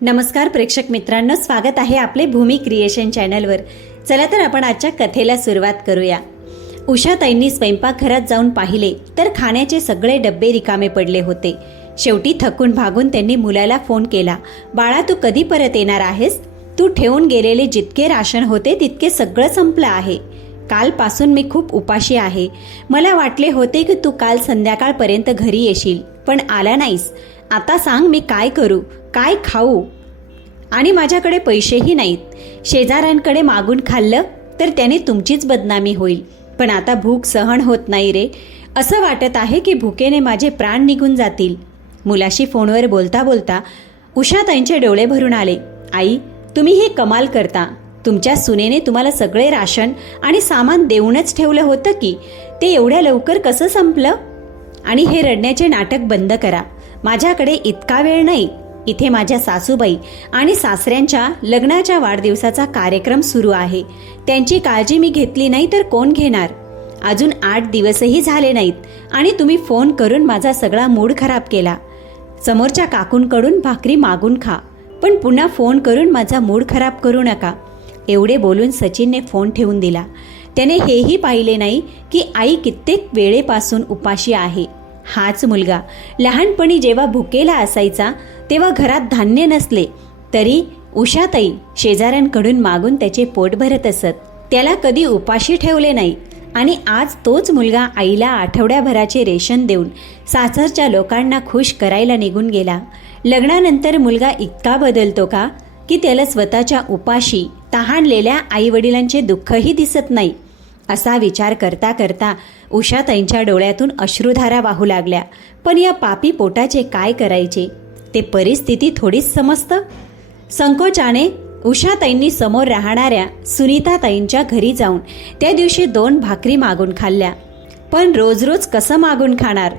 नमस्कार प्रेक्षक मित्रांनो, स्वागत आहे आपले भूमी क्रिएशन चॅनलवर। चला तर आपण आजच्या कथेला सुरुवात करूया। उषाताईंनी स्वयंपाकघरात जाऊन पाहिले तर खाण्याचे सगळे डब्बे रिकामे पडले होते। शेवटी थकून भागून त्यांनी मुलाला फोन केला, बाळा तू कधी परत येणार आहेस? तू ठेवून गेलेले जितके राशन होते तितके सगळं संपलं आहे। कालपासून मी खूप उपाशी आहे। मला वाटले होते की तू काल संध्याकाळपर्यंत घरी येशील, पण आला नाहीस। आता सांग मी काय करू, काय खाऊ? आणि माझ्याकडे पैसेही नाहीत। शेजाऱ्यांकडे मागून खाल्लं तर त्याने तुमचीच बदनामी होईल, पण आता भूक सहन होत नाही रे। असं वाटत आहे की भुकेने माझे प्राण निघून जातील। मुलाशी फोनवर बोलता बोलता उषाताईंचे डोळे भरून आले। आई, तुम्ही हे कमाल करता। तुमच्या सुनेने तुम्हाला सगळे राशन आणि सामान देऊनच ठेवलं होतं की ते एवढ्या लवकर कसं संपलं? आणि हे रडण्याचे नाटक बंद करा। माझ्याकडे इतका वेळ नाही। इथे माझ्या सासूबाई आणि सासऱ्यांच्या लग्नाच्या वाढदिवसाचा कार्यक्रम सुरू आहे। त्यांची काळजी मी घेतली नाही तर कोण घेणार? अजून 8 दिवसही झाले नाहीत आणि तुम्ही फोन करून माझा सगळा मूड खराब केला। समोरच्या काकूंकडून भाकरी मागून खा, पण पुन्हा फोन करून माझा मूड खराब करू नका। एवढे बोलून सचिनने फोन ठेवून दिला। त्याने हेही पाहिले नाही की आई कित्येक वेळेपासून उपाशी आहे। हाच मुलगा लहानपणी जेव्हा भुकेला असायचा तेव्हा घरात धान्य नसले तरी उषाताई शेजाऱ्यांकडून मागून त्याचे पोट भरत असत। त्याला कधी उपाशी ठेवले नाही। आणि आज तोच मुलगा आईला आठवड्याभराचे रेशन देऊन सासरच्या लोकांना खुश करायला निघून गेला। लग्नानंतर मुलगा इतका बदलतो का की त्याला स्वतःच्या उपाशी तहानलेल्या आईवडिलांचे दुःखही दिसत नाही? असा विचार करता करता उषाताईंच्या डोळ्यातून अश्रुधारा वाहू लागल्या। पण या पापी पोटाचे काय करायचे ते परिस्थिती थोडीच समजतं। संकोचाने उषाताईंनी समोर राहणाऱ्या सुनीताताईंच्या घरी जाऊन त्या दिवशी 2 भाकरी मागून खाल्ल्या। पण रोज रोज कसं मागून खाणार?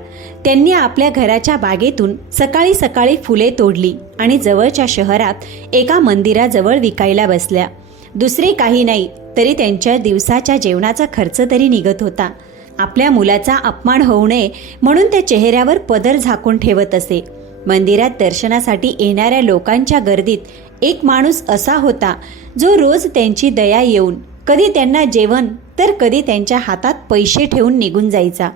त्यांनी आपल्या घराच्या बागेतून सकाळी सकाळी फुले तोडली आणि जवळच्या शहरात एका मंदिराजवळ विकायला बसल्या। दुसरे काही नाही तरी त्यांच्या दिवसाच्या जेवणाचा खर्च तरी निघत होता। आपल्या मुलाचा अपमान होऊ नये म्हणून त्या चेहऱ्यावर पदर झाकून ठेवत असे। मंदिरात दर्शनासाठी येणाऱ्या लोकांच्या गर्दीत एक माणूस असा होता जो रोज त्यांची दया येऊन कधी त्यांना जेवण तर कधी त्यांच्या हातात पैसे ठेवून निघून जायचा।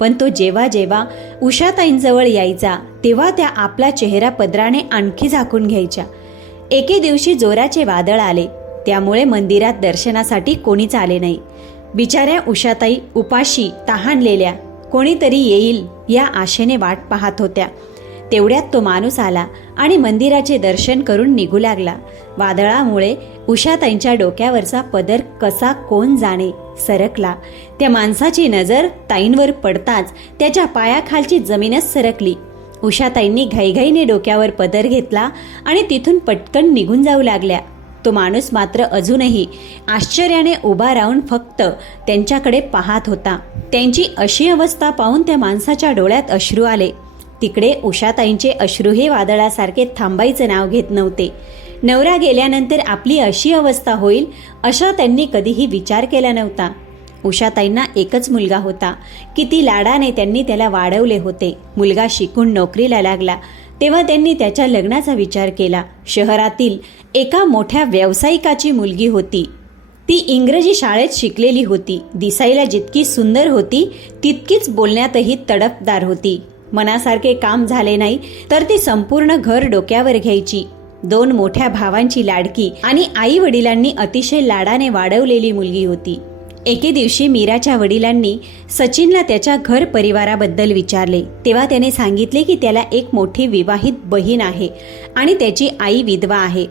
पण तो जेव्हा जेव्हा उषाताईंजवळ यायचा तेव्हा त्या आपला चेहरा पदराने आणखी झाकून घ्यायच्या। एके दिवशी जोराचे वादळ आले, त्यामुळे मंदिरात दर्शनासाठी कोणीच आले नाही। बिचाऱ्या उषाताई उपाशी तहानलेल्या कोणीतरी येईल या आशेने वाट पाहत होत्या। तेवढ्यात तो माणूस आला आणि मंदिराचे दर्शन करून निघू लागला। वादळामुळे उषाताईंच्या डोक्यावरचा पदर कसा कोण जाणे सरकला। त्या माणसाची नजर ताईंवर पडताच त्याच्या पायाखालची जमीनच सरकली। उषाताईंनी घाईघाईने डोक्यावर पदर घेतला आणि तिथून पटकन निघून जाऊ लागल्या। तो माणूस मात्र अजूनही आश्चर्याने उभा राहून फक्त त्यांच्याकडे पाहत होता। त्यांची अशी अवस्था पाहून त्या माणसाच्या डोळ्यात अश्रू आले। तिकडे उषाताईंचे अश्रू हे वादळासारखे थांबायचं नाव घेत नव्हते। नवरा गेल्यानंतर आपली अशी अवस्था होईल अशा त्यांनी कधीही विचार केला नव्हता। उषाताईंना एकच मुलगा होता। किती लाडाने त्यांनी त्याला वाढवले होते। मुलगा शिकून नोकरीला लागला तेव्हा त्यांनी त्याच्या लग्नाचा विचार केला। शहरातील एका मोठ्या व्यावसायिकाची मुलगी होती। ती इंग्रजी शाळेत शिकलेली होती। दिसायला जितकी सुंदर होती तितकीच बोलण्यातही तडफदार होती। मनासारखे काम झाले नाही तर ती संपूर्ण घर डोक्यावर घ्यायची। 2 मोठ्या भावांची लाडकी आणि आई वडिलांनी अतिशय लाडाने वाढवलेली मुलगी होती। एके दिवशी मीराच्या वडिलांनी सचिनला त्याच्या घर परिवाराबद्दल विचारले तेव्हा त्याने सांगितले की त्याला एक मोठी विवाहित बहीण आहे आणि त्याची आई विधवा आहे।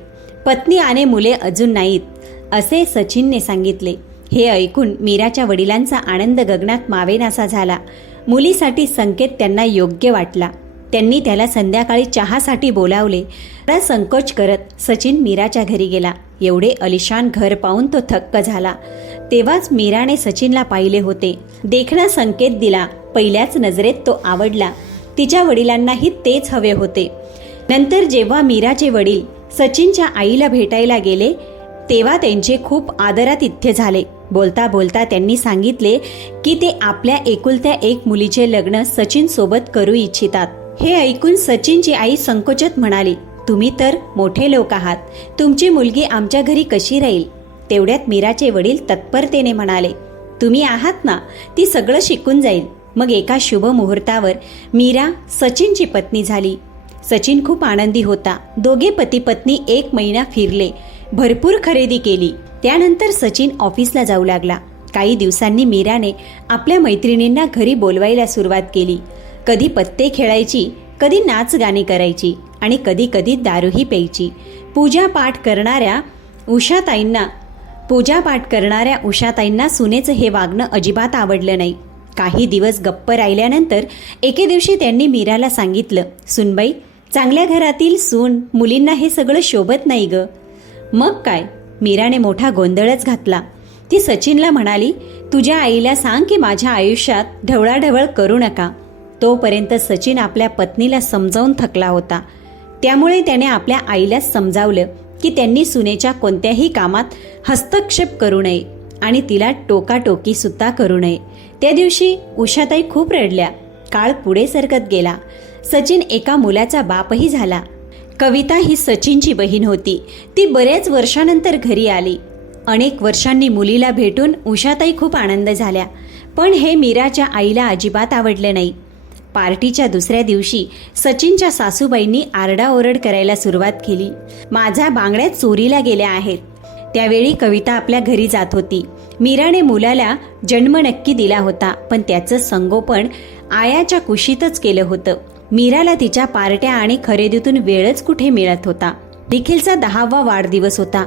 पत्नी आणि मुले अजून नाहीत असे सचिनने सांगितले। हे ऐकून मीराच्या वडिलांचा आनंद गगनात मावेनासा झाला। मुलीसाठी संकेत त्यांना योग्य वाटला। त्यांनी त्याला संध्याकाळी चहासाठी बोलावले। त्याला संकोच करत सचिन मीराच्या घरी गेला। एवढे अलिशान घर पाहून तो थक्क झाला। तेव्हाच मीराने सचिनला पाहिले होते। देखणा संकेत दिला। पहिल्याच नजरेत तो आवडला। तिच्या वडिलांनाही तेच हवे होते। नंतर जेव्हा मीराचे वडील सचिनच्या आईला भेटायला गेले तेव्हा त्यांचे खूप आदरातिथ्य झाले। बोलता बोलता त्यांनी सांगितले की ते आपल्या एकुलत्या एक मुलीचे लग्न सचिन सोबत करू इच्छितात। हे ऐकून सचिनची आई संकोचत म्हणाली, तुम्ही तर मोठे लोक आहात, तुमची मुलगी आमच्या घरी कशी राहील? तेवढ्यात मीराचे वडील तत्परतेने म्हणाले, तुम्ही आहात ना, ती सगळं शिकून जाईल. मग एका शुभ मुहूर्तावर मीरा सचिनची पत्नी झाली. सचिन खूप आनंदी होता. दोघे पती पत्नी 1 महिना फिरले, भरपूर खरेदी केली. त्यानंतर सचिन ऑफिसला जाऊ लागला. काही दिवसांनी मीराने आपल्या मैत्रिणींना घरी बोलवायला सुरुवात केली. कधी पत्ते खेळायची, कधी नाच गाणी करायची आणि कधी कधी दारूही प्यायची. पूजापाठ करणाऱ्या उषाताईंना सुनेचं हे वागणं अजिबात आवडलं नाही. काही दिवस गप्प राहिल्यानंतर एके दिवशी त्यांनी मीराला सांगितलं, सुनबाई, चांगल्या घरातील सून मुलींना हे सगळं शोभत नाही ग. मग काय? मीराने मोठा गोंधळच घातला. ती सचिनला म्हणाली, तुझ्या आईला सांग की माझ्या आयुष्यात ढवळाढवळ करू नका. तोपर्यंत सचिन आपल्या पत्नीला समजावून थकला होता. त्यामुळे त्याने आपल्या आईला समजावलं की त्यांनी सुनेच्या कोणत्याही कामात हस्तक्षेप करू नये आणि तिला टोकाटोकी सुद्धा करू नये. त्या दिवशी उषाताई खूप रडल्या. काळ पुढे सरकत गेला. सचिन एका मुलाचा बापही झाला. कविता ही सचिनची बहीण होती. ती बऱ्याच वर्षानंतर घरी आली. अनेक वर्षांनी मुलीला भेटून उषाताई खूप आनंद झाल्या. पण हे मीराच्या आईला अजिबात आवडलं नाही. पार्टीच्या दुसऱ्या दिवशी सचिनच्या सासूबाईंनी आरडाओरड करायला सुरुवात केली. माझ्या बांगड्या चोरीला गेल्या आहेत. त्यावेळी कविता आपल्या घरी जात होती. मीराने मुलाला जन्म नक्की दिला होता, पण त्याचं संगोपन आयाच्या कुशीतच केलं होतं. मीराला तिच्या पार्ट्या आणि खरेदीतून वेळच कुठे मिळत होता. निखिलचा 10वा वाढदिवस होता.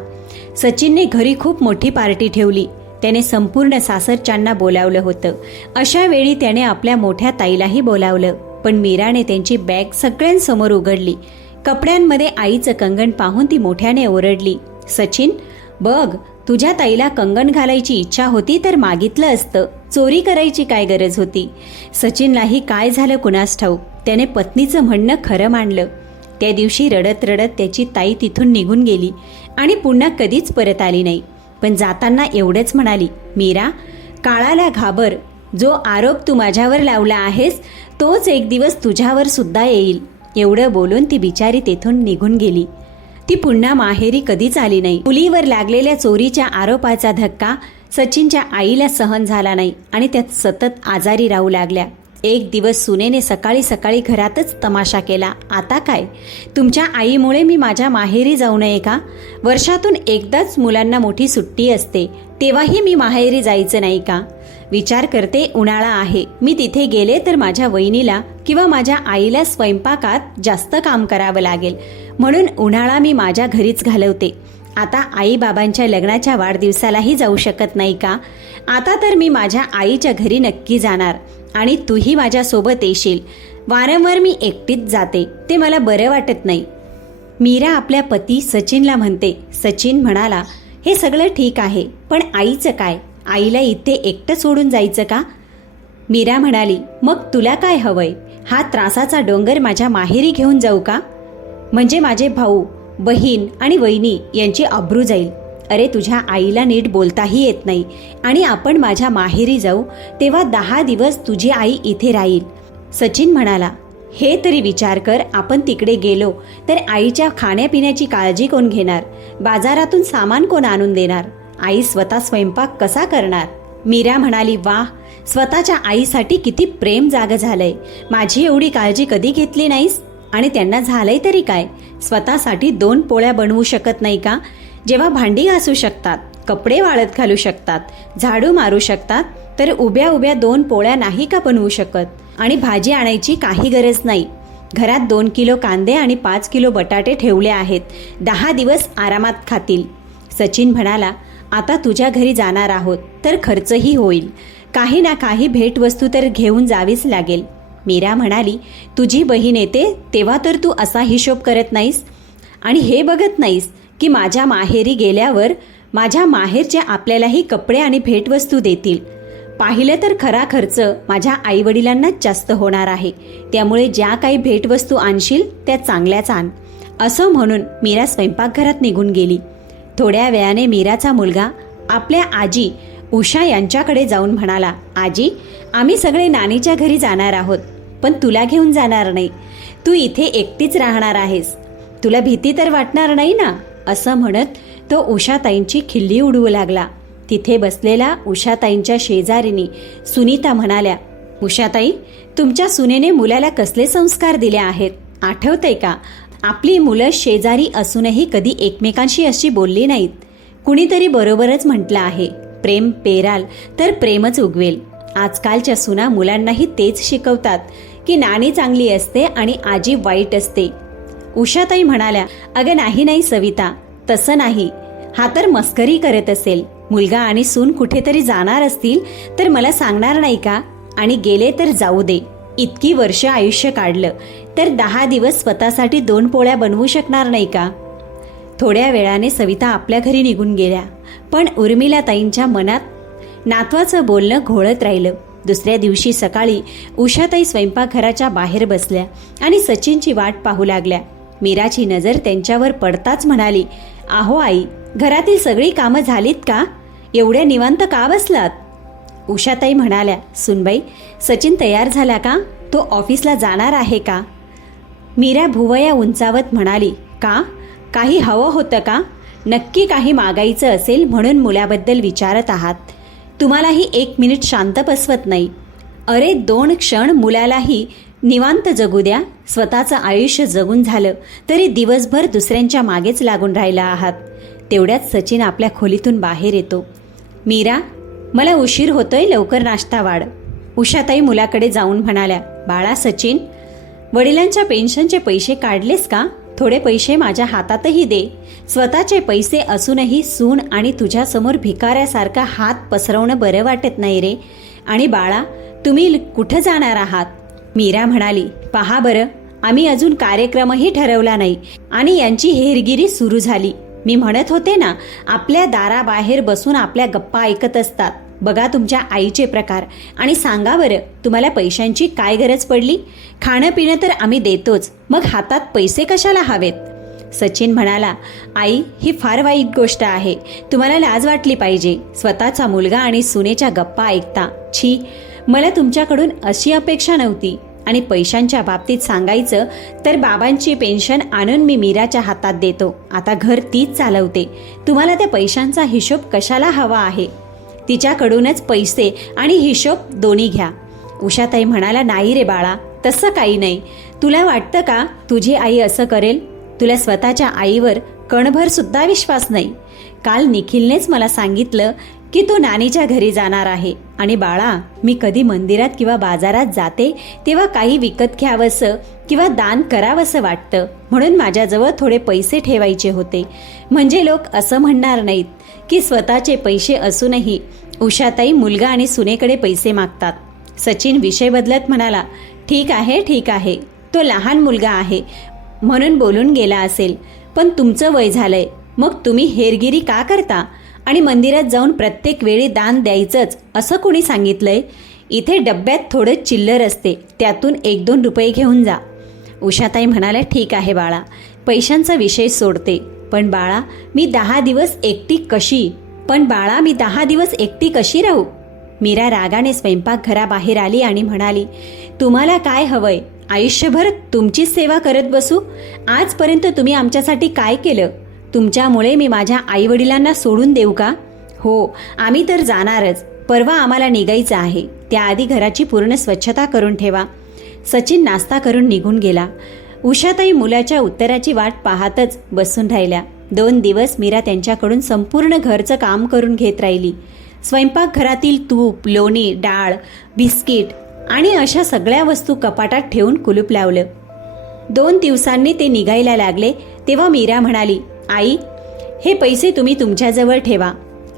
सचिनने घरी खूप मोठी पार्टी ठेवली. त्याने संपूर्ण सासरच्यांना बोलावलं होतं. अशा वेळी त्याने आपल्या मोठ्या ताईलाही बोलावलं. पण मीराने त्यांची बॅग सगळ्यांसमोर उघडली. कपड्यांमध्ये आईचं कंगण पाहून ती मोठ्याने ओरडली, सचिन, बघ, तुझ्या ताईला कंगण घालायची इच्छा होती तर मागितलं असतं. चोरी करायची काय गरज होती? सचिनलाही काय झालं कुणास ठाऊक. त्याने पत्नीचं म्हणणं खरं मानलं. त्या दिवशी रडत रडत त्याची ताई तिथून निघून गेली आणि पुन्हा कधीच परत आली नाही. पण जाताना एवढंच म्हणाली, मीरा, काळाला घाबर. जो आरोप तू माझ्यावर लावला आहेस तोच एक दिवस तुझ्यावर सुद्धा येईल. एवढं बोलून ती बिचारी तेथून निघून गेली. ती पुन्हा माहेरी कधीच आली नाही. मुलीवर लागलेल्या चोरीच्या आरोपाचा धक्का सचिनच्या आईला सहन झाला नाही आणि त्यात सतत आजारी राहू लागल्या. एक दिवस सुनेने सकाळी सकाळी घरातच तमाशा केला. आता काय? तुमच्या आईमुळे मी माझ्या माहेरी जाऊ नये का? वर्षातून एकदाच मुलांना मोठी सुट्टी असते, तेव्हाही मी माहेरी जायचं नाही का? विचार करते, उन्हाळा आहे, मी तिथे गेले तर माझ्या वहिनीला किंवा माझ्या आईला स्वयंपाकात जास्त काम करावं लागेल, म्हणून उन्हाळा मी माझ्या घरीच घालवते. आता आई बाबांच्या लग्नाच्या वाढदिवसालाही जाऊ शकत नाही का? आता तर मी माझ्या आईच्या घरी नक्की जाणार आणि तूही माझ्यासोबत येशील. वारंवार मी एकटीच जाते, ते मला बरं वाटत नाही. मीरा आपल्या पती सचिनला म्हणते. सचिन म्हणाला, हे सगळं ठीक आहे, पण आईचं काय? आईला इथे एकटं सोडून जायचं का? मीरा म्हणाली, मग तुला काय हवंय? हा त्रासाचा डोंगर माझ्या माहेरी घेऊन जाऊ का? म्हणजे माझे भाऊ, बहीण आणि वहिनी यांची अब्रू जाईल. अरे, तुझ्या आईला नीट बोलताही येत नाही आणि आपण माझ्या माहेरी जाऊ तेव्हा 10 दिवस तुझी आई इथे राहील. सचिन म्हणाला, हे तरी विचार कर, आपण तिकडे गेलो तर आईच्या खाण्यापिण्याची काळजी कोण घेणार? बाजारातून सामान कोण आणून देणार? आई स्वतः स्वयंपाक कसा करणार? मीरा म्हणाली, वाह, स्वतःच्या आईसाठी किती प्रेम जागं झालंय. माझी एवढी काळजी कधी घेतली नाहीस? आणि त्यांना झालंय तरी काय? स्वतःसाठी 2 पोळ्या बनवू शकत नाही का? जेव्हा भांडी घासू शकतात, कपडे वाळत घालू शकतात, झाडू मारू शकतात, तर उभ्या उभ्या 2 पोळ्या नाही का बनवू शकत? आणि भाजी आणायची काही गरज नाही. घरात 2 किलो कांदे आणि 5 किलो बटाटे ठेवले आहेत. 10 दिवस आरामात खातील. सचिन म्हणाला, आता तुझ्या घरी जाणार आहोत तर खर्चही होईल. काही ना काही भेटवस्तू तर घेऊन जावीच लागेल. मीरा म्हणाली, तुझी बहीण येते तेव्हा तर तू असा हिशोब करत नाहीस आणि हे बघत नाहीस की माझ्या माहेरी गेल्यावर माझ्या माहेरचे आपल्यालाही कपडे आणि भेटवस्तू देतील. पाहिलं तर खरा खर्च माझ्या आईवडिलांनाच जास्त होणार आहे. त्यामुळे ज्या काही भेटवस्तू आणशील त्या चांगल्याच आण. असं म्हणून मीरा स्वयंपाकघरात निघून गेली. थोड्या वेळाने मीराचा मुलगा आपल्या आजी उषा यांच्याकडे जाऊन म्हणाला, आजी, आम्ही सगळे नानीच्या घरी जाणार आहोत, पण तुला घेऊन जाणार नाही. तू इथे एकटीच राहणार आहेस. तुला भीती तर वाटणार नाही ना, असं म्हणत तो उषाताईंची खिल्ली उडवू लागला. तिथे बसलेल्या उषाताईंच्या शेजारीनी सुनीता म्हणाल्या, उषाताई, तुमच्या सुनेने मुलाला कसले संस्कार दिले आहेत आठवतंय का? आपली मुलं शेजारी असूनही कधी एकमेकांशी अशी बोलली नाहीत. कुणीतरी बरोबरच म्हटलं आहे, प्रेम पेराल तर प्रेमच उगवेल. आजकालच्या सुना मुलांनाही तेच शिकवतात की नाणी चांगली असते आणि आजी वाईट असते. उषाताई म्हणाल्या, अगं नाही सविता, तसं नाही. हा तर मस्करी करत असेल. मुलगा आणि सून कुठेतरी जाणार असतील तर मला सांगणार नाही का? आणि गेले तर जाऊ दे. इतकी वर्ष आयुष्य काढलं तर 10 दिवस स्वतःसाठी 2 पोळ्या बनवू शकणार नाही का? थोड्या वेळाने सविता आपल्या घरी निघून गेल्या. पण उर्मिलाताईंच्या मनात नातवाचं बोलणं घोळत राहिलं. दुसऱ्या दिवशी सकाळी उषाताई स्वयंपाकघराच्या बाहेर बसल्या आणि सचिनची वाट पाहू लागल्या. मीराची नजर त्यांच्यावर पडताच म्हणाली, आहो आई, घरातील सगळी कामं झालीत का? एवढ्या निवांत का बसलात? उषाताई म्हणाल्या, सुनबाई, सचिन तयार झाला का? तो ऑफिसला जाणार आहे का? मीरा भुवया उंचावत म्हणाली, का? काही हवं होतं का? नक्की काही मागायचं असेल म्हणून मुलाबद्दल विचारत आहात. तुम्हालाही 1 मिनिट शांत बसवत नाही. अरे 2 क्षण मुलालाही निवांत जगू द्या. स्वतःचं आयुष्य जगून झालं तरी दिवसभर दुसऱ्यांच्या मागेच लागून राहिला आहात. तेवढ्यात सचिन आपल्या खोलीतून बाहेर येतो. मीरा, मला उशीर होतोय, लवकर नाश्ता वाढ. उषाताई मुलाकडे जाऊन म्हणाल्या, बाळा सचिन, वडिलांच्या पेन्शनचे पैसे काढलेस का? थोडे पैसे माझ्या हातातही दे. स्वतःचे पैसे असूनही सून आणि तुझ्यासमोर भिकाऱ्यासारखा हात पसरवणं बरं वाटत नाही रे. आणि बाळा, तुम्ही कुठं जाणार आहात? मीरा म्हणाली, पहा बरं, आम्ही अजून कार्यक्रमही ठरवला नाही आणि यांची हेरगिरी सुरू झाली. मी म्हणत होते ना, आपल्या दाराबाहेर बसून आपल्या गप्पा ऐकत असतात. बघा तुमच्या आईचे प्रकार. आणि सांगा बरं, तुम्हाला पैशांची काय गरज पडली? खाणं पिणं तर आम्ही देतोच, मग हातात पैसे कशाला हवेत? सचिन म्हणाला, आई, ही फार वाईट गोष्ट आहे. तुम्हाला लाज वाटली पाहिजे. स्वतःचा मुलगा आणि सुनेच्या गप्पा ऐकता. छी, मला तुमच्याकडून अशी अपेक्षा नव्हती. आणि पैशांच्या बाबतीत सांगायचं तर बाबांची पेन्शन आणून मी मीराच्या हातात देतो. आता घर तीच चालवते. तुम्हाला त्या पैशांचा हिशोब कशाला हवा आहे? तिच्याकडूनच पैसे आणि हिशोब दोन्ही घ्या. उषाताई म्हणाला, नाही रे बाळा, तसं काही नाही. तुला वाटतं का तुझी आई असं करेल? तुला स्वतःच्या आईवर कणभर सुद्धा विश्वास नाही. काल निखिलनेच मला सांगितलं की तो नानीच्या घरी जाणार आहे. आणि बाळा, मी कधी मंदिरात किंवा बाजारात जाते तेव्हा काही विकत घ्यावंसं किंवा दान करावंसं वाटतं, म्हणून माझ्याजवळ थोडे पैसे ठेवायचे होते. म्हणजे लोक असं म्हणणार नाहीत की स्वतःचे पैसे असूनही उषाताई मुलगा आणि सुनेकडे पैसे मागतात. सचिन विषय बदलत म्हणाला, ठीक आहे, तो लहान मुलगा आहे म्हणून बोलून गेला असेल. पण तुमचं वय झालंय, मग तुम्ही हेरगिरी का करता? आणि मंदिरात जाऊन प्रत्येक वेळी दान द्यायचंच असं कोणी सांगितलंय? इथे डब्यात थोडं चिल्लर असते, त्यातून 1-2 रुपये घेऊन जा. उषाताई म्हणाल्या, ठीक आहे बाळा, पैशांचा विषय सोडते. पण बाळा, मी 10 दिवस एकटी कशी राहू? मीरा रागाने स्वयंपाकघराबाहेर आली आणि म्हणाली, तुम्हाला काय हवंय? आयुष्यभर तुमचीच सेवा करत बसू? आजपर्यंत तुम्ही आमच्यासाठी काय केलं? तुमच्यामुळे मी माझ्या आईवडिलांना सोडून देऊ का? हो, आम्ही तर जाणारच. परवा आम्हाला निघायचं आहे. त्याआधी घराची पूर्ण स्वच्छता करून ठेवा. सचिन नाश्ता करून निघून गेला. उषाताई मुलाच्या उत्तराची वाट पाहतच बसून राहिल्या. 2 दिवस मीरा त्यांच्याकडून संपूर्ण घरचं काम करून घेत राहिली. स्वयंपाकघरातील तूप, लोणी, डाळ, बिस्किट आणि अशा सगळ्या वस्तू कपाटात ठेवून कुलूप लावलं. 2 दिवसांनी ते निघायला लागले तेव्हा मीरा म्हणाली, आई, हे पैसे तुम्ही तुमच्याजवळ ठेवा.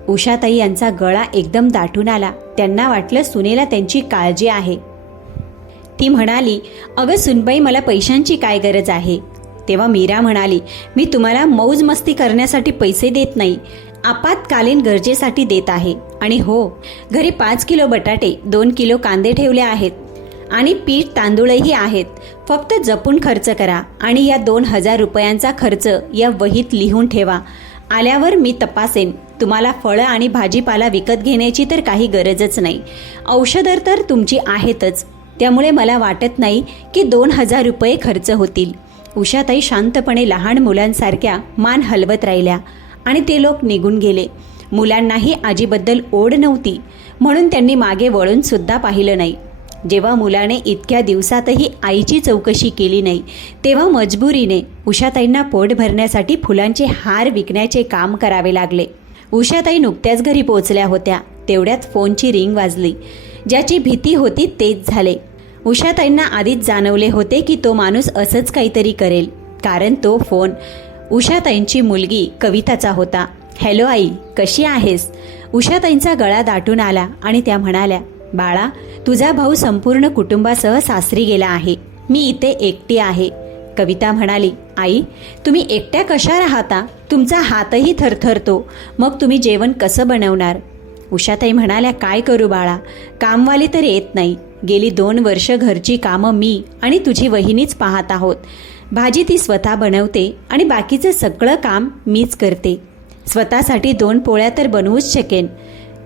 उषाताई यांचा गळा एकदम दाटून आला. त्यांना वाटलं सुनेला त्यांची काळजी आहे. ती म्हणाली, अगं सुनबाई, मला पैशांची काय गरज आहे? तेव्हा मीरा म्हणाली, मी तुम्हाला मौज मस्ती करण्यासाठी पैसे देत नाही, आपत्कालीन गरजेसाठी देत आहे. आणि हो, घरी 5 किलो बटाटे, 2 किलो कांदे ठेवले आहेत आणि पीठ तांदूळही आहेत. फक्त जपून खर्च करा आणि या 2000 रुपयांचा खर्च या वहीत लिहून ठेवा. आल्यावर मी तपासेन. तुम्हाला फळं आणि भाजीपाला विकत घेण्याची तर काही गरजच नाही. औषधं तर तुमची आहेतच, त्यामुळे मला वाटत नाही की 2000 रुपये खर्च होतील. उषाताई शांतपणे लहान मुलांसारख्या मान हलवत राहिल्या आणि ते लोक निघून गेले. मुलांनाही आजीबद्दल ओढ नव्हती म्हणून त्यांनी मागे वळून सुद्धा पाहिलं नाही. जेव्हा मुलाने इतक्या दिवसातही आईची चौकशी केली नाही तेव्हा मजबुरीने उषाताईंना पोट भरण्यासाठी फुलांचे हार विकण्याचे काम करावे लागले. उषाताई नुकत्याच घरी पोहोचल्या होत्या. तेवढ्यात फोनची रिंग वाजली. ज्याची भीती होती तेच झाले. उषाताईंना आधीच जाणवले होते की तो माणूस असंच काहीतरी करेल, कारण तो फोन उषाताईंची मुलगी कविताचा होता. हॅलो आई, कशी आहेस? उषाताईंचा गळा दाटून आला आणि त्या म्हणाल्या, बाळा, तुझा भाऊ संपूर्ण कुटुंबासह सासरी गेला आहे. मी इथे एकटी आहे. कविता म्हणाली, आई, तुम्ही एकट्या कशा राहता? तुमचा हातही थरथरतो. मग तुम्ही जेवण कसं बनवणार? उषाताई म्हणाल्या, काय करू बाळा, कामवाली तर येत नाही. गेली 2 वर्ष घरची कामं मी आणि तुझी वहिनीच पाहत आहोत. भाजी ती स्वतः बनवते आणि बाकीचं सगळं काम मीच करते. स्वतःसाठी 2 पोळ्या तर बनवूच शकेन.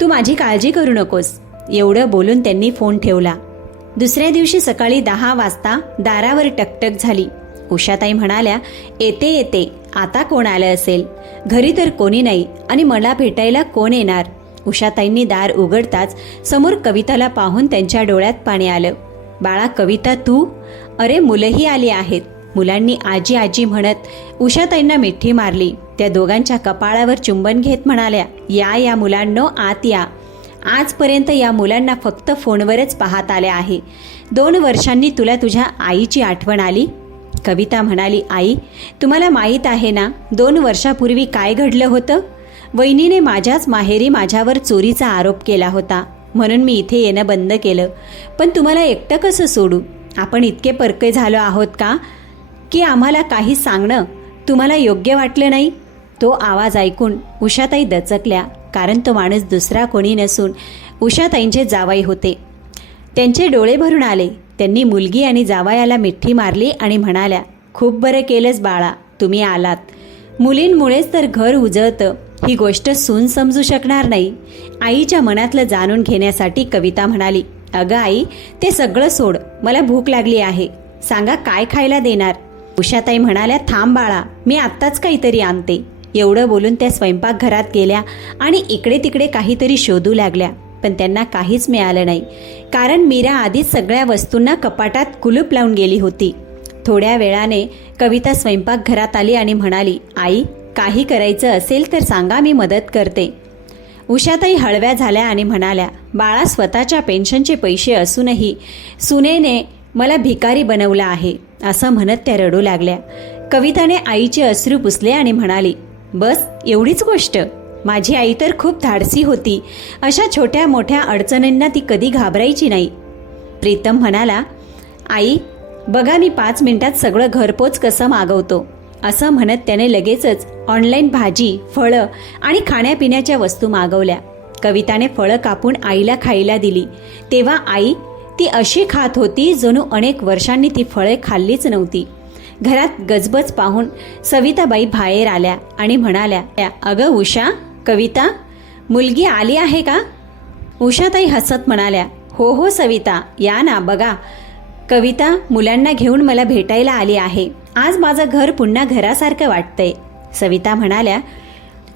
तू माझी काळजी करू नकोस. एवढं बोलून त्यांनी फोन ठेवला. दुसऱ्या दिवशी सकाळी 10 वाजता दारावर टकटक झाली. उषाताई म्हणाल्या, येते येते, आता कोण आलं असेल? घरी तर कोणी नाही आणि मला भेटायला कोण येणार? उषाताईंनी दार उघडताच समोर कविताला पाहून त्यांच्या डोळ्यात पाणी आलं. बाळा कविता, तू? अरे, मुलंही आली आहेत. मुलांनी आजी आजी म्हणत उषाताईंना मिठी मारली. त्या दोघांच्या कपाळावर चुंबन घेत म्हणाल्या, या या मुलांनो, आत या. आजपर्यंत या मुलांना फक्त फोनवरच पाहत आल्या आहे. 2 वर्षांनी तुला तुझ्या आईची आठवण आली? कविता म्हणाली, आई, तुम्हाला माहीत आहे ना 2 वर्षापूर्वी काय घडलं होतं? वहिनीने माझ्याच माहेरी माझ्यावर चोरीचा आरोप केला होता, म्हणून मी इथे येणं बंद केलं. पण तुम्हाला एकटं कसं सोडू? आपण इतके परके झालो आहोत का की आम्हाला काही सांगणं तुम्हाला योग्य वाटलं नाही? तो आवाज ऐकून उषाताई दचकल्या, कारण तो माणूस दुसरा कोणी नसून उषाताईंचे जावई होते. त्यांचे डोळे भरून आले. त्यांनी मुलगी आणि जावयाला मिठी मारली आणि म्हणाल्या, खूप बरं केलंस बाळा, तुम्ही आलात. मुलींमुळेच तर घर उजळतं ही गोष्ट सून समजू शकणार नाही. आईच्या मनातलं जाणून घेण्यासाठी कविता म्हणाली, अगं आई, ते सगळं सोड, मला भूक लागली आहे. सांगा काय खायला देणार? उषाताई म्हणाल्या, थांब बाळा, मी आत्ताच काहीतरी आणते. एवढं बोलून त्या स्वयंपाकघरात गेल्या आणि इकडे तिकडे काहीतरी शोधू लागल्या. पण त्यांना काहीच मिळालं नाही, कारण मीरा आधीच सगळ्या वस्तूंना कपाटात कुलूप लावून गेली होती. थोड्या वेळाने कविता स्वयंपाकघरात आली आणि म्हणाली, आई, काही करायचं असेल तर सांगा, मी मदत करते. उषाताई हळव्या झाल्या आणि म्हणाल्या, बाळा, स्वतःच्या पेन्शनचे पैसे असूनही सुनेने मला भिकारी बनवला आहे, असं म्हणत त्या रडू लागल्या. कविताने आईचे अश्रू पुसले आणि म्हणाली, बस एवढीच गोष्ट? माझी आई तर खूप धाडसी होती. अशा छोट्या मोठ्या अडचणींना ती कधी घाबरायची नाही. प्रीतम म्हणाला, आई, बघा, मी 5 मिनिटात सगळं घरपोच कसं मागवतो. असं म्हणत त्याने लगेचच ऑनलाईन भाजी, फळं आणि खाण्यापिण्याच्या वस्तू मागवल्या. कविताने फळं कापून आईला खायला दिली. तेव्हा आई ती अशी खात होती जणू अनेक वर्षांनी ती फळे खाल्लीच नव्हती. घरात गजबज पाहून सविताबाई बाहेर आल्या आणि म्हणाल्या, अगं उषा, कविता, मुलगी आली आहे का? उषाताई हसत म्हणाल्या, हो हो सविता, या ना, बघा. कविता मुलांना घेऊन मला भेटायला आली आहे. आज माझं घर पुन्हा घरासारखं वाटतंय. सविता म्हणाल्या,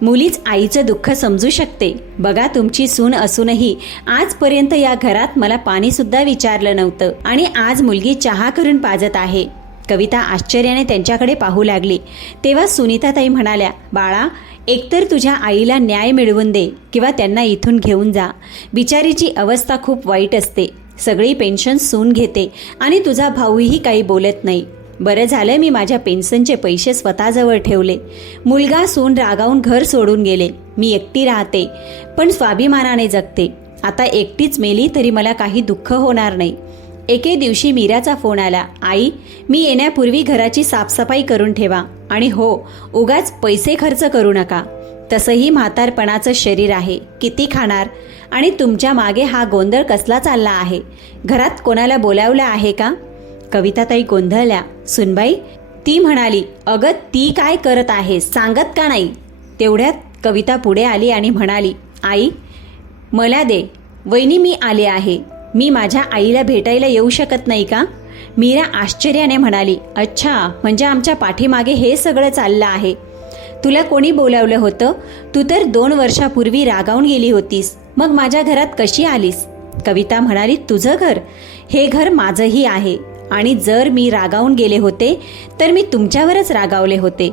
मुलीच आईचं दुःख समजू शकते. बघा, तुमची सून असूनही आजपर्यंत या घरात मला पाणीसुद्धा विचारलं नव्हतं आणि आज मुलगी चहा करून पाजत आहे. कविता आश्चर्याने त्यांच्याकडे पाहू लागली. तेव्हा सुनीताताई म्हणाल्या, बाळा, एकतर तुझ्या आईला न्याय मिळवून दे किंवा त्यांना इथून घेऊन जा. बिचारीची अवस्था खूप वाईट असते. सगळी पेन्शन सून घेते आणि तुझा भाऊही काही बोलत नाही. बरं झालं मी माझ्या पेन्शनचे पैसे स्वतःजवळ ठेवले. मुलगा सून रागावून घर सोडून गेले. मी एकटी राहते पण स्वाभिमानाने जगते. आता एकटीच मेली तरी मला काही दुःख होणार नाही. एके दिवशी मीराचा फोन आला, आई, मी येण्यापूर्वी घराची साफसफाई करून ठेवा आणि हो, उगाच पैसे खर्च करू नका. तसंही म्हातारपणाचं शरीर आहे, किती खाणार? आणि तुमच्या मागे हा गोंधळ कसला चालला आहे? घरात कोणाला बोलावलं आहे का? कविताताई गोंधळल्या. सुनबाई, ती म्हणाली, अगं ती काय करत आहे सांगत का नाही? तेवढ्यात कविता पुढे आली आणि म्हणाली, आई, मला दे. वहिनी, मी आले आहे. मी माझ्या आईला भेटायला येऊ शकत नाही का? मीरा आश्चर्याने म्हणाली, अच्छा, म्हणजे आमच्या पाठीमागे हे सगळं चाललं आहे. तुला कोणी बोलावलं होतं? तू तर 2 वर्षापूर्वी रागावून गेली होतीस, मग माझ्या घरात कशी आलीस? कविता म्हणाली, तुझं घर? हे घर माझंही आहे, आणि जर मी रागावून गेले होते तर मी तुमच्यावरच रागावले होते,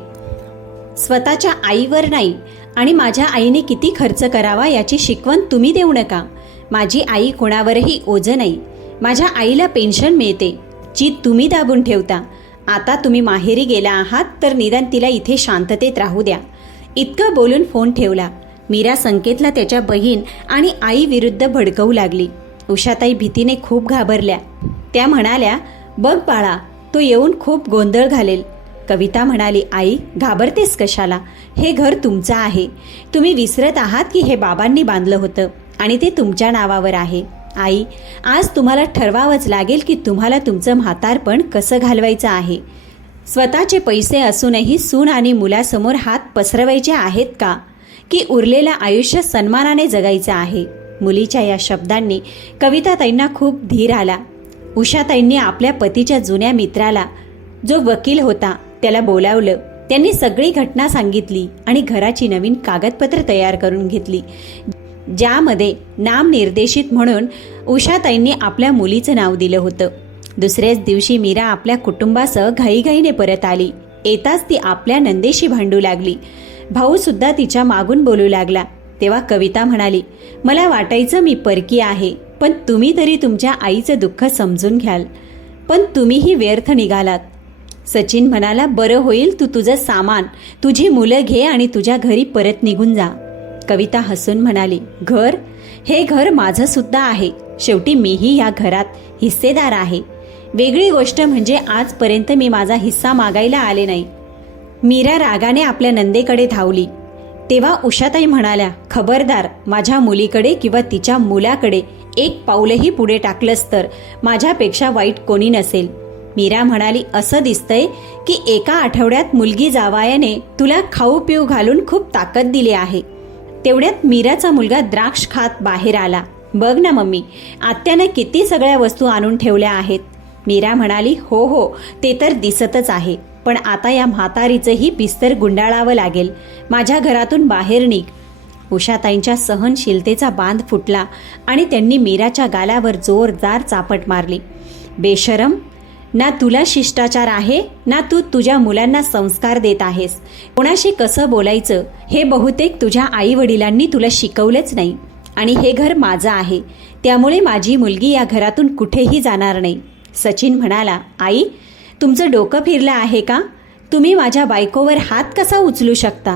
स्वतःच्या आईवर नाही. आणि माझ्या आईने किती खर्च करावा याची शिकवण तुम्ही देऊ नका. माझी आई कोणावरही ओझं नाही. माझ्या आईला पेन्शन मिळते, जी तुम्ही दाबून ठेवता. आता तुम्ही माहेरी गेला आहात तर निदान तिला इथे शांततेत राहू द्या. इतकं बोलून फोन ठेवला. मीरा संकेतला त्याच्या बहीण आणि आई विरुद्ध भडकवू लागली. उषाताई भीतीने खूप घाबरल्या. त्या म्हणाल्या, बघ बाळा, तो येऊन खूप गोंधळ घालेल. कविता म्हणाली, आई, घाबरतेस कशाला? हे घर तुमचं आहे. तुम्ही विसरत आहात की हे बाबांनी बांधलं होतं आणि ते तुमच्या नावावर आहे. आई, आज तुम्हाला ठरवावंच लागेल की तुम्हाला तुमचं म्हातारपण कसं घालवायचं आहे. स्वतःचे पैसे असूनही सून आणि मुलासमोर हात पसरवायचे आहेत का, की उरलेलं आयुष्य सन्मानाने जगायचं आहे? मुलीच्या या शब्दांनी कविताताईंना खूप धीर आला. उषाताईंनी आपल्या पतीच्या जुन्या मित्राला, जो वकील होता, त्याला बोलावलं. त्यांनी सगळी घटना सांगितली आणि घराची नवीन कागदपत्र तयार करून घेतली, ज्यामध्ये नामनिर्देशित म्हणून उषाताईंनी आपल्या मुलीचं नाव दिलं होतं. दुसऱ्याच दिवशी मीरा आपल्या कुटुंबासह घाईघाईने परत आली. येताच ती आपल्या नंदेशी भांडू लागली. भाऊ सुद्धा तिच्या मागून बोलू लागला. तेव्हा कविता म्हणाली, मला वाटायचं मी परकी आहे, पण तुम्ही तरी तुमच्या आईचं दुःख समजून घ्याल, पण तुम्हीही व्यर्थ निघालात. सचिन म्हणाला, बरं होईल, तू तुझं सामान, तुझी मुलं घे आणि तुझ्या घरी परत निघून जा. कविता हसून म्हणाली, घर? हे घर माझं सुद्धा आहे. शेवटी मीही या घरात हिस्सेदार आहे. वेगळी गोष्ट म्हणजे आजपर्यंत मी माझा हिस्सा मागायला आले नाही. मीरा रागाने आपल्या नंदेकडे धावली. तेव्हा उषाताई म्हणाल्या, खबरदार, माझ्या मुलीकडे किंवा तिच्या मुलाकडे एक पाऊलही पुढे टाकलंस तर माझ्यापेक्षा वाईट कोणी नसेल. मीरा म्हणाली, असं दिसतंय की एका आठवड्यात मुलगी जावयाने तुला खाऊ पिऊ घालून खूप ताकद दिली आहे. तेवढ्यात मीराचा मुलगा द्राक्ष खात बाहेर आला. बघ ना मम्मी, आत्यानं किती सगळ्या वस्तू आणून ठेवल्या आहेत. मीरा म्हणाली, हो हो, ते तर दिसतच आहे, पण आता या म्हातारीचंही बिस्तर गुंडाळावं लागेल. माझ्या घरातून बाहेर निघ. उषाताईंच्या सहनशीलतेचा बांध फुटला आणि त्यांनी मीराच्या गालावर जोरदार चापट मारली. बेशरम, ना तुला शिष्टाचार आहे, ना तू तुझ्या मुलांना संस्कार देत आहेस. कोणाशी कसं बोलायचं हे बहुतेक तुझ्या आई वडिलांनी तुला शिकवलंच नाही. आणि हे घर माझं आहे, त्यामुळे माझी मुलगी या घरातून कुठेही जाणार नाही. सचिन म्हणाला, आई, तुमचं डोकं फिरलं आहे का? तुम्ही माझ्या बायकोवर हात कसा उचलू शकता?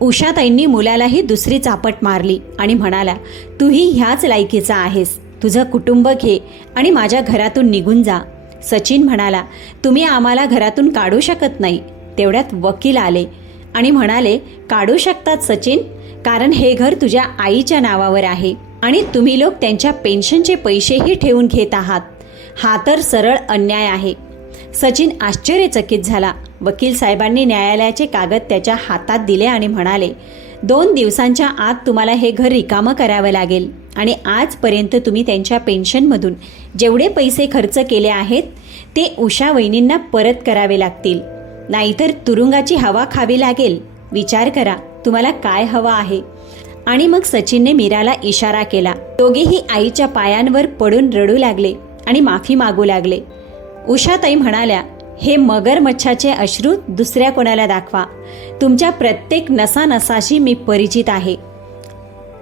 उषाताईंनी मुलालाही दुसरी चापट मारली आणि म्हणाला, तूही ह्याच लायकीचा आहेस. तुझं कुटुंब घे आणि माझ्या घरातून निघून जा. सचिन म्हणाला, तुम्ही आम्हाला घरातून काढू शकत नाही. तेवढ्यात वकील आले आणि म्हणाले, काढू शकतात सचिन, कारण हे घर तुझ्या आईच्या नावावर आहे आणि तुम्ही लोक त्यांच्या पेन्शनचे पैसेही ठेवून घेत आहात. हा तर सरळ अन्याय आहे. सचिन आश्चर्यचकित झाला. वकील साहेबांनी न्यायालयाचे कागद त्याच्या हातात दिले आणि म्हणाले, 2 दिवसांच्या आत तुम्हाला हे घर रिकामं करावं लागेल आणि आजपर्यंत तुम्ही त्यांच्या पेन्शनमधून जेवढे पैसे खर्च केले आहेत ते उषा वहिनींना परत करावे लागतील, नाहीतर तुरुंगाची हवा खावी लागेल. विचार करा, तुम्हाला काय हवं आहे. आणि मग सचिनने मीराला इशारा केला. दोघेही आईच्या पायांवर पडून रडू लागले आणि माफी मागू लागले. उषाताई म्हणाल्या, हे मगरमच्छाचे अश्रू दुसऱ्या कोणाला दाखवा. तुमच्या प्रत्येक नसानसाशी मी परिचित आहे.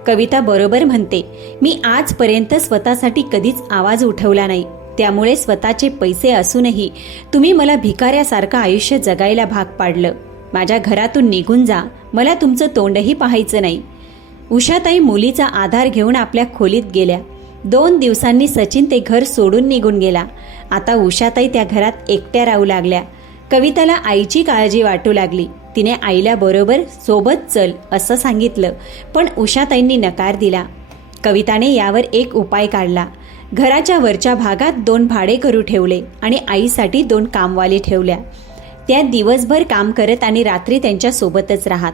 कविता बरोबर म्हणते. मी आजपर्यंत स्वतःसाठी कधीच आवाज उठवला नाही. त्यामुळे स्वतःचे पैसे असूनही तुम्ही मला भिकाऱ्यासारखं आयुष्य जगायला भाग पाडलं. माझ्या घरातून निघून जा. मला तुमचं तोंडही पाहायचं नाही. उषाताई मुलीचा आधार घेऊन आपल्या खोलीत गेल्या. 2 दिवसांनी सचिन ते घर सोडून निघून गेला. आता उषाताई त्या घरात एकट्या राहू लागल्या. कविताला आईची काळजी वाटू लागली. तिने आईला बरोबर सोबत चल असं सांगितलं, पण उषाताईंनी नकार दिला. कविताने यावर एक उपाय काढला. घराच्या वरच्या भागात 2 भाडेकरू ठेवले आणि आईसाठी 2 कामवाली ठेवल्या. त्या दिवसभर काम करत आणि रात्री त्यांच्या सोबतच राहत.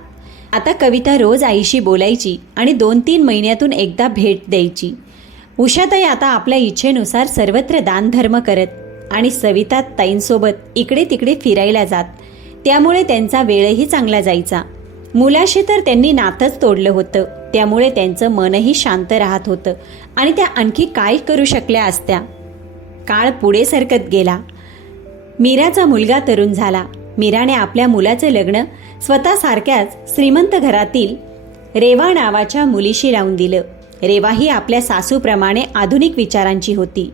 आता कविता रोज आईशी बोलायची आणि 2-3 महिन्यातून एकदा भेट द्यायची. उषाताई आता आपल्या इच्छेनुसार सर्वत्र दानधर्म करत. आणि सविता ताईंसोबत इकडे तिकडे फिरायला जात. त्यामुळे त्यांचा वेळही चांगला जायचा. मुलाशी तर त्यांनी नातंच तोडलं होतं. त्यामुळे त्यांचं मनही शांत राहत होतं आणि त्या आणखी काय करू शकल्या असत्या. काळ पुढे सरकत गेला. मीराचा मुलगा तरुण झाला. मीराने आपल्या मुलाचं लग्न स्वतःसारख्याच श्रीमंत घरातील रेवा नावाच्या मुलीशी लावून दिलं. रेवा ही आपल्या सासूप्रमाणे आधुनिक विचारांची होती.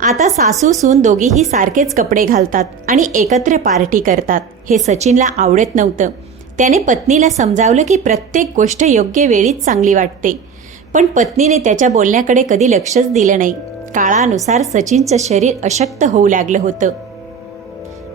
आता सासू सून दोघीही सारखेच कपडे घालतात आणि एकत्र पार्टी करतात. हे सचिनला आवडत नव्हतं. त्याने पत्नीला समजावलं की प्रत्येक गोष्ट योग्य वेळीच चांगली वाटते, पण पत्नीने त्याच्या बोलण्याकडे कधी लक्षच दिलं नाही. काळानुसार सचिनचं शरीर अशक्त होऊ लागलं होतं.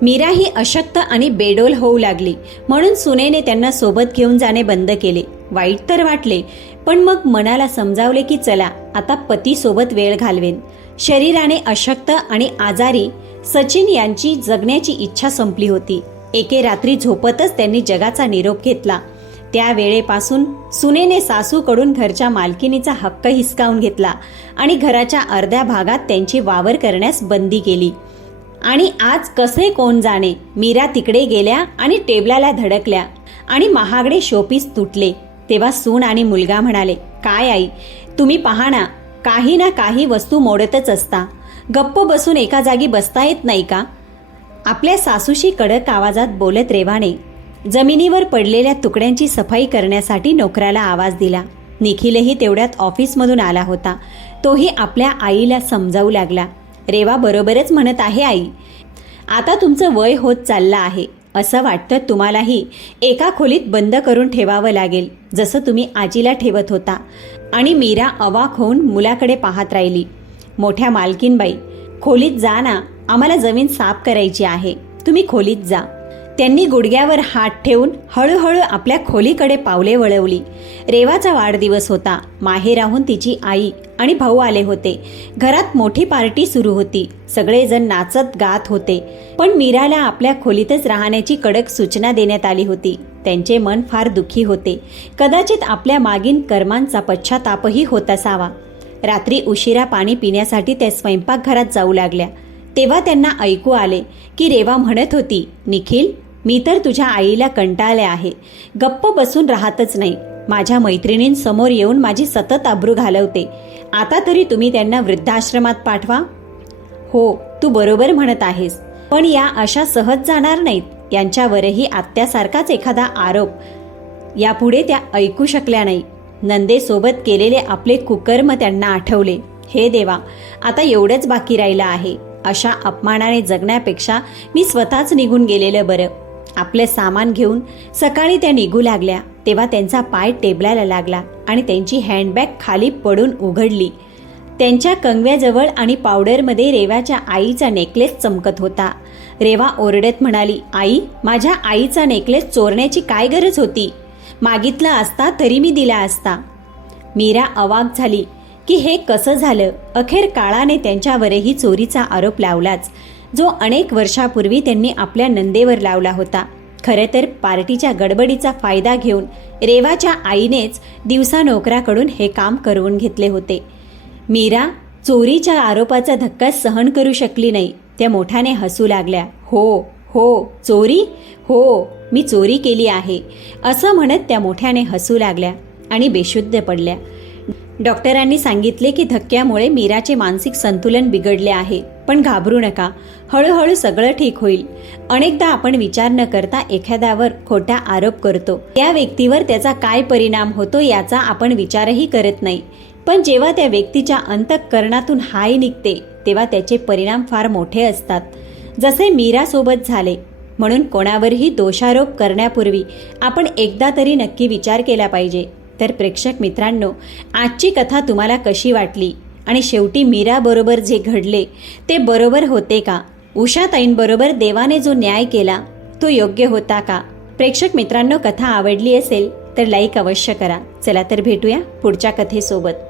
मीरा ही अशक्त आणि बेडोल होऊ लागली. म्हणून सुनेने त्यांना सोबत घेऊन जाणे बंद केले. वाईट तर वाटले, पण मग मनाला समजावले की चला आता पतीसोबत वेळ घालवेन. शरीराने अशक्त आणि आजारी सचिन यांची जगण्याची इच्छा संपली होती. एके रात्री झोपतच त्यांनी जगाचा निरोप घेतला. त्या वेळेपासून सुनेने सासूकडून घरच्या मालकीनीचा हक्क हिसकावून घेतला आणि घराच्या अर्ध्या भागात त्यांची वावर करण्यास बंदी केली. आणि आज कसे कोण जाणे, मीरा तिकडे गेल्या आणि टेबलाला धडकल्या आणि महागडे शोपीस तुटले. तेव्हा सून आणि मुलगा म्हणाले, काय आई, तुम्ही पहा ना, काही ना काही वस्तू मोडतच असता. गप्प बसून एका जागी बसता येत नाही का? आपल्या सासूशी कडक आवाजात बोलत रेवाने जमिनीवर पडलेल्या तुकड्यांची सफाई करण्यासाठी नोकराला आवाज दिला. निखिलही तेवढ्यात ऑफिसमधून आला होता. तोही आपल्या आईला समजावू लागला. रेवा बरोबरच म्हणत आहे आई, आता तुमचं वय होत चाललं आहे. असं वाटतं तुम्हालाही एका खोलीत बंद करून ठेवावं लागेल, जसं तुम्ही आजीला ठेवत होता. आणि मीरा अवाक होऊन मुलाकडे पाहत राहिली. मोठ्या मालकीनबाई, खोलीत जा ना, आम्हाला जमीन साफ करायची आहे, तुम्ही खोलीत जा. त्यांनी गुडघ्यावर हात ठेवून हळूहळू आपल्या खोलीकडे पावले वळवली. रेवाचा वाढदिवस होता. माहेराहून तिची आई आणि भाऊ आले होते. घरात मोठी पार्टी सुरू होती. सगळेजण नाचत गात होते. पण मीराला आपल्या खोलीतच राहण्याची कडक सूचना देण्यात आली होती. त्यांचे मन फार दुःखी होते. कदाचित आपल्या मागील कर्मांचा पश्चातापही होत असावा. रात्री उशिरा पाणी पिण्यासाठी त्या स्वयंपाकघरात जाऊ लागल्या. तेव्हा त्यांना ऐकू आले की रेवा म्हणत होती, निखिल, मी तर तुझ्या आईला कंटाळले आहे. गप्प बसून राहतच नाही. माझ्या मैत्रिणींसमोर येऊन माझी सतत आबरू घालवते. आता तरी तुम्ही त्यांना वृद्धाश्रमात पाठवा. हो, तू बरोबर म्हणत आहेस, पण या अशा सहज जाणार नाहीत. यांच्यावरही आत्यासारखाच एखादा आरोप. यापुढे त्या ऐकू शकल्या नाही. नंदेसोबत केलेले आपले कुकर्म त्यांना आठवले. हे देवा, आता एवढंच बाकी राहिलं आहे. अशा अपमानाने जगण्यापेक्षा मी स्वतःच निघून गेलेलं बरं. आपलं सामान घेऊन सकाळी त्या निघू लागल्या. तेव्हा त्यांचा पाय टेबलाला लागला आणि त्यांची हँडबॅग खाली पडून उघडली. त्यांच्या कंगव्याजवळ आणि पावडरमध्ये रेवाच्या आईचा नेकलेस चमकत होता. रेवा ओरडत म्हणाली, आई, माझ्या आईचा नेकलेस चोरण्याची काय गरज होती? मागितला असता तरी मी दिला असता. मीरा अवाक झाली की हे कसं झालं. अखेर काळाने त्यांच्यावरही चोरीचा आरोप लावलाच, जो अनेक वर्षापूर्वी त्यांनी आपल्या नंदेवर लावला होता. खरं तर पार्टीच्या गडबडीचा फायदा घेऊन रेवाच्या आईनेच दिवसा नोकराकडून हे काम करवून घेतले होते. मीरा चोरीच्या आरोपाचा धक्का सहन करू शकली नाही. त्या मोठ्याने हसू लागल्या. हो हो, चोरी? हो, मी चोरी केली आहे, असं म्हणत त्या मोठ्याने हसू लागल्या आणि बेशुद्ध पडल्या. डॉक्टरांनी सांगितले की धक्क्यामुळे मीराचे मानसिक संतुलन बिघडले आहे. पण घाबरू नका, हळूहळू सगळं ठीक होईल. अनेकदा आपण विचार न करता एखाद्यावर खोटा आरोप करतो. त्या व्यक्तीवर त्याचा काय परिणाम होतो याचा आपण विचारही करत नाही. पण जेव्हा त्या व्यक्तीच्या अंतःकरणातून हाय निघते तेव्हा त्याचे परिणाम फार मोठे असतात, जसे मीरासोबत झाले. म्हणून कोणावरही दोषारोप करण्यापूर्वी आपण एकदा तरी नक्की विचार केला पाहिजे. तर प्रेक्षक मित्रांनो, आजची कथा तुम्हाला कशी वाटली आणि शेवटी मीराबरोबर जे घडले ते बरोबर होते का? उषाताईंबरोबर देवाने जो न्याय केला तो योग्य होता का? प्रेक्षक मित्रांनो, कथा आवडली असेल तर लाईक अवश्य करा. चला तर भेटूया पुढच्या कथेसोबत.